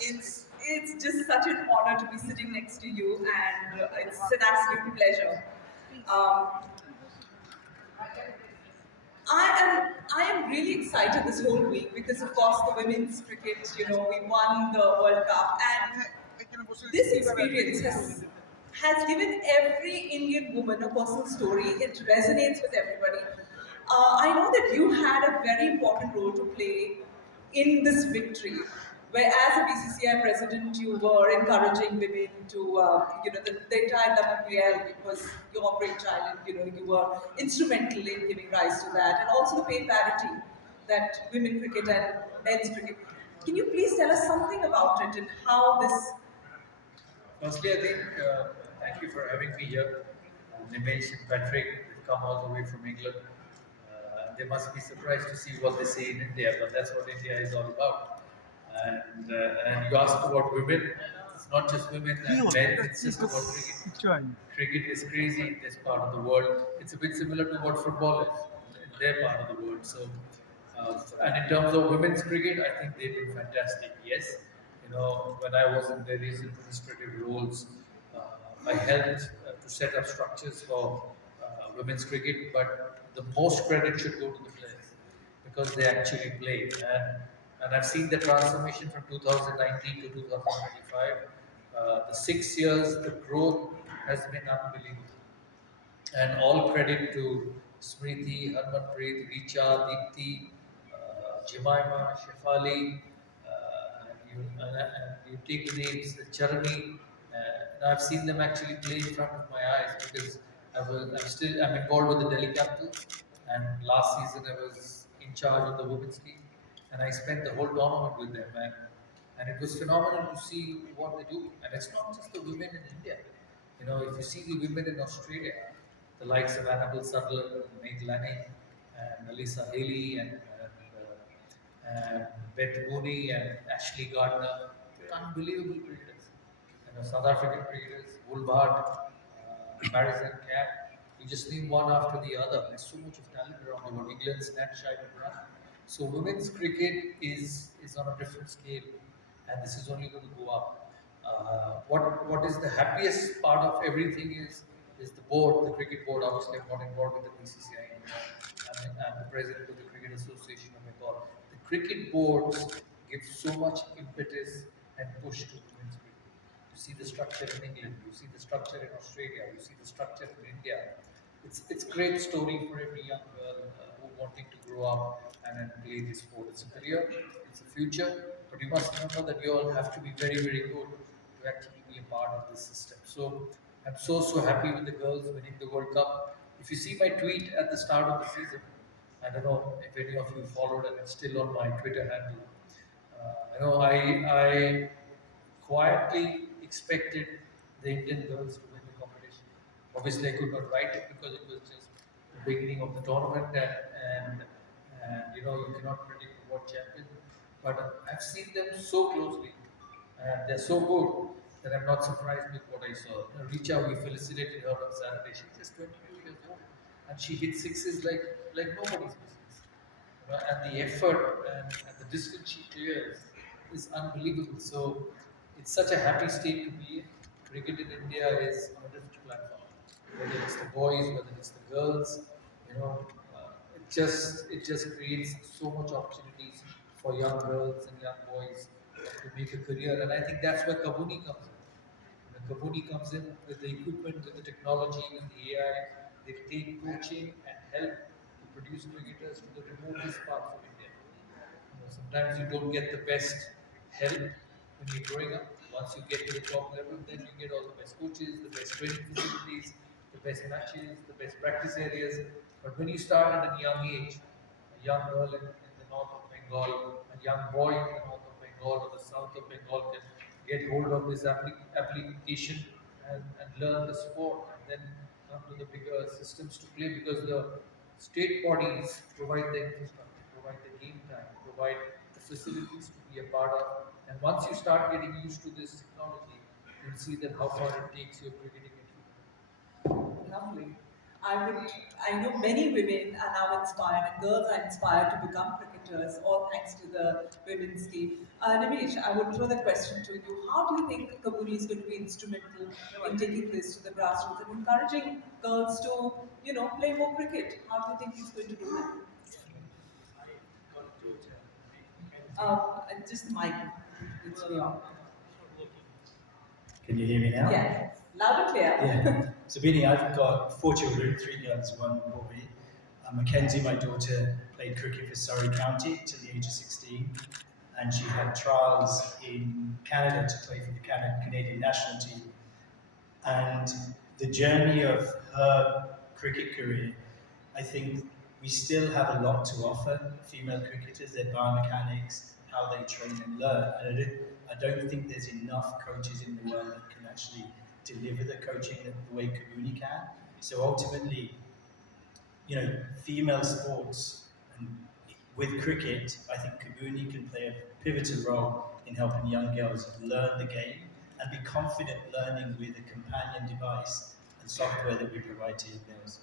It's just such an honor to be sitting next to you, and it's an absolute pleasure. Um, I am really excited this whole week because of course the women's cricket, we won the World Cup, and this experience has given every Indian woman a personal story. It resonates with everybody. I know that you had a very important role to play in this victory, where as a BCCI president, you were encouraging women to, the entire WPL, it was your brainchild, and you were instrumental in giving rise to that, and also the pay parity that women cricket and men's cricket. Can you please tell us something about it and how this? Firstly, I think thank you for having me here. Nimesh and Patrick, they've come all the way from England. They must be surprised to see what they see in India, but that's what India is all about. And you asked about women. It's not just women and men. It's just about cricket. Cricket is crazy in this part of the world. It's a bit similar to what football is in their part of the world. So, and in terms of women's cricket, I think they've been fantastic. Yes, when I was in various administrative roles, I helped to set up structures for women's cricket. But the most credit should go to the players because they actually play. And I've seen the transformation from 2019 to 2025. The 6 years, the growth has been unbelievable. And all credit to Smriti, Harmanpreet, Richa, Deepti, Jemima, Shefali, and you take the names, Charani, and I've seen them actually play in front of my eyes because I'm involved with the Delhi Capital, and last season I was in charge of the women's team, and I spent the whole tournament with them, and it was phenomenal to see what they do. And it's not just the women in India. If you see the women in Australia, the likes of Annabelle Sutherland, Meg Lanning, and Alyssa Haley, and Beth Mooney, and Ashley Gardner, they're unbelievable cricketers. South African cricketers, Woolbard, Marizan Cap. You just name one after the other. There's so much of talent around the world. England's Nat Shine run. So women's cricket is on a different scale, and this is only going to go up. What is the happiest part of everything is the board, the cricket board. Obviously, I'm not involved with the BCCI anymore. I'm the president of the Cricket Association of Bengal. The cricket boards give so much impetus and push to women's cricket. You see the structure in England, you see the structure in Australia, you see the structure in India. It's a great story for every young girl who wanting to grow up and play this sport. It's a career, it's a future, but you must remember that you all have to be very, very good to actually be a part of this system. So I'm so happy with the girls winning the World Cup. If you see my tweet at the start of the season, I don't know if any of you followed, and it's still on my Twitter handle. I quietly expected the Indian girls to win the competition. Obviously, I could not write it because it was just the beginning of the tournament, and you cannot predict the world champion. But I've seen them so closely, and they're so good that I'm not surprised with what I saw. Richa, we felicitated her on Saturday. She's just 22 years old, and she hit sixes like nobody's business. And the effort and the distance she clears is unbelievable. So it's such a happy state to be in. Cricket in India is on a different platform. Whether it's the boys, whether it's the girls, it just creates so much opportunities for young girls and young boys to make a career. And I think that's where Kabuni comes in. Kabuni comes in with the equipment, with the technology, with the AI. They take coaching and help to produce cricketers to the remotest parts of India. Sometimes you don't get the best help when you're growing up. Once you get to the top level, then you get all the best coaches, the best training facilities, the best matches, the best practice areas. But when you start at a young age, a young girl in the north of Bengal, a young boy in the north of Bengal or the south of Bengal can get hold of this application and learn the sport, and then come to the bigger systems to play because the state bodies provide the infrastructure, provide the game time, provide the facilities to be a part of. And once you start getting used to this technology, you'll see that how far it takes your cricketing achievement. Lovely. I know many women are now inspired, and girls are inspired to become cricket winters, all thanks to the women's team. Nimesh, I would throw that question to you. How do you think Kabuni is going to be instrumental in taking this to the grassroots and encouraging girls to, play more cricket? How do you think he's going to do that? And just the mic. It's beyond. Can you hear me now? Yeah, loud and clear. Yeah. So, Bini, I've got 4 children, 3 girls, 1 boy. Mackenzie, my daughter, played cricket for Surrey County till the age of 16, and she had trials in Canada to play for the Canadian national team. And the journey of her cricket career, I think we still have a lot to offer female cricketers, their biomechanics, how they train and learn. And I don't think there's enough coaches in the world that can actually deliver the coaching the way Kabuni can. So ultimately, female sports, and with cricket, I think Kabuni can play a pivotal role in helping young girls learn the game and be confident learning with a companion device and software that we provide to young girls.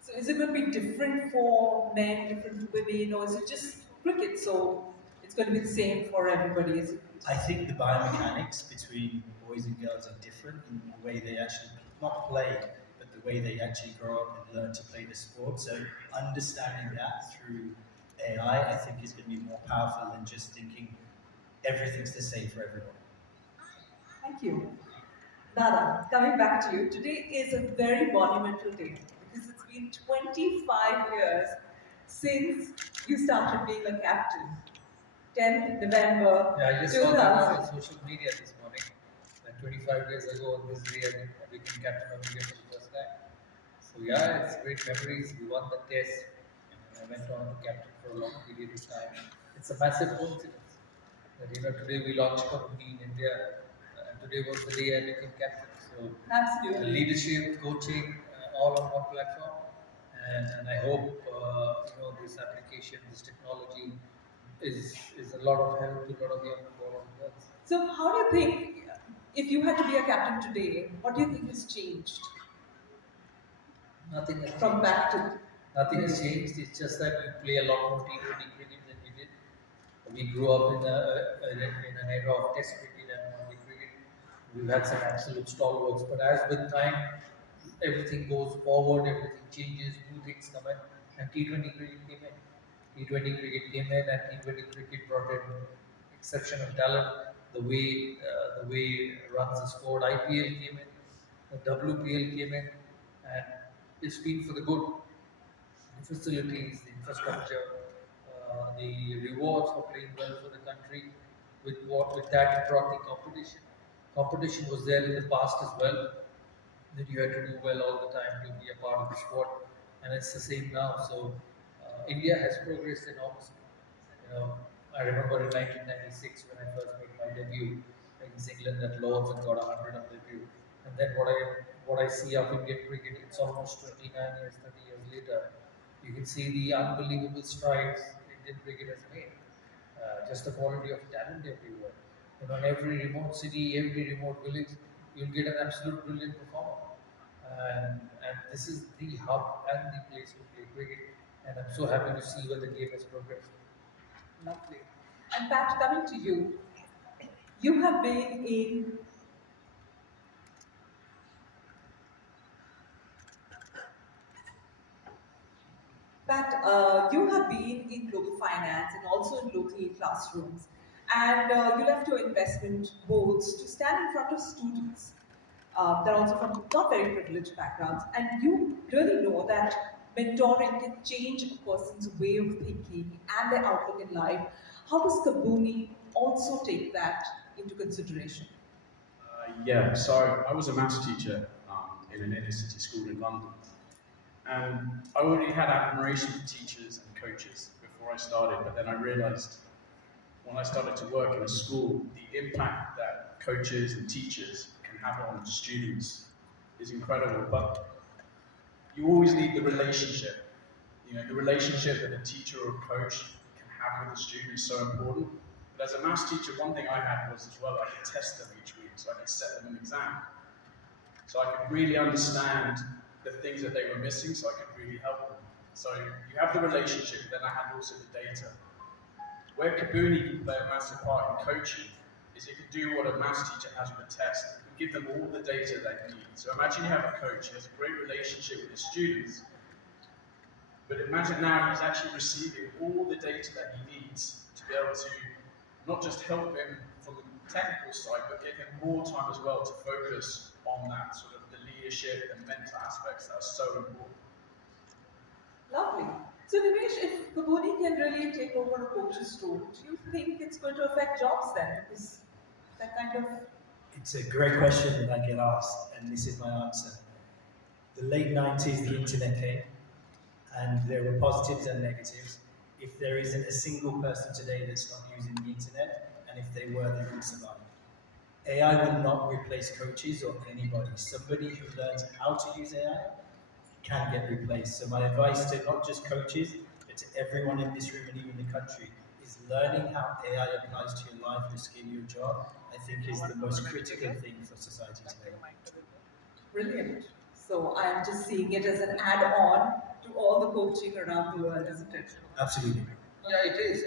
So is it going to be different for men, different for women, or is it just cricket? So it's going to be the same for everybody, is it? I think the biomechanics between boys and girls are different in the way they actually not play, but the way they actually grow up and learn to play the sport. So understanding that through AI, I think is going to be more powerful than just thinking everything's the same for everyone. Thank you. Dada, coming back to you, today is a very monumental day because it's been 25 years since you started being a captain. 10th November. Yeah, I just saw that on social media this morning. That 25 years ago on this day, I became captain of India for the first time. So yeah, it's great memories. We won the test, and I went on to captain for a long period of time. It's a massive coincidence that today we launched Kabuni in India, and today was the day I became captain. So Absolutely. leadership, coaching, all on one platform, and I hope this application, this technology is a lot of help to a lot of young boys and girls. So how do you think, if you had to be a captain today, what do you think has changed? Nothing has From changed. back to... Nothing has changed. It's just that we play a lot more T20 cricket than we did. We grew up in an era of Test cricket and one-day cricket. We've had some absolute stalwarts, but as with time, everything goes forward, everything changes, new things come in, and T20 cricket came in. T20 cricket came in, and T20 cricket brought in exceptional talent. The way runs are scored. IPL came in, the WPL came in, and it's been for the good. The facilities, the infrastructure, the rewards for playing well for the country. With that, it brought the competition. Competition was there in the past as well. That you had to do well all the time to be a part of the squad, and it's the same now. So India has progressed enormously. I remember in 1996 when I first made my debut against England at Lords and got 100 on debut. And then what I see of Indian cricket, it's almost 29 years, 30 years later. You can see the unbelievable strides Indian cricket has made. Just the quality of talent everywhere. In every remote city, every remote village, you'll get an absolute brilliant performer. And this is the hub and the place to play cricket. And I'm so happy to see where the game has progressed. Lovely. And Pat, coming to you, you have been in you have been in global finance and also in local classrooms, and you left your investment boards to stand in front of students that are also from not very privileged backgrounds, and you really know that mentoring can change a person's way of thinking and their outlook in life. How does Kabuni also take that into consideration? Yeah, so I was a maths teacher in an inner city school in London. And I already had admiration for teachers and coaches before I started, but then I realized when I started to work in a school, the impact that coaches and teachers can have on students is incredible. But you always need the relationship. The relationship that a teacher or a coach can have with a student is so important. But as a maths teacher, one thing I had was as well, I could test them each week, so I could set them an exam. So I could really understand the things that they were missing, so I could really help them. So you have the relationship, then I had also the data. Where Kabuni can play a massive part in coaching is it can do what a maths teacher has with a test. It can give them all the data they need. So imagine you have a coach who has a great relationship with his students, but imagine now he's actually receiving all the data that he needs to be able to not just help him from the technical side, but give him more time as well to focus on that sort of the leadership and mental aspects that are so important. Lovely. So Nimesh, if Kabuni can really take over a coach's role, do you think it's going to affect jobs then? Because that kind of... It's a great question that I get asked, and this is my answer. The late 90s, the internet came, and there were positives and negatives. If there isn't a single person today that's not using the internet, and if they were, they wouldn't survive. AI will not replace coaches or anybody. Somebody who learns how to use AI can get replaced. So my advice to not just coaches, but to everyone in this room and even the country is learning how AI applies to your life, your skill, your job, I think is the most critical thing for society today. Brilliant. So I'm just seeing it as an add-on to all the coaching around the world, isn't it? Absolutely. Yeah, it is.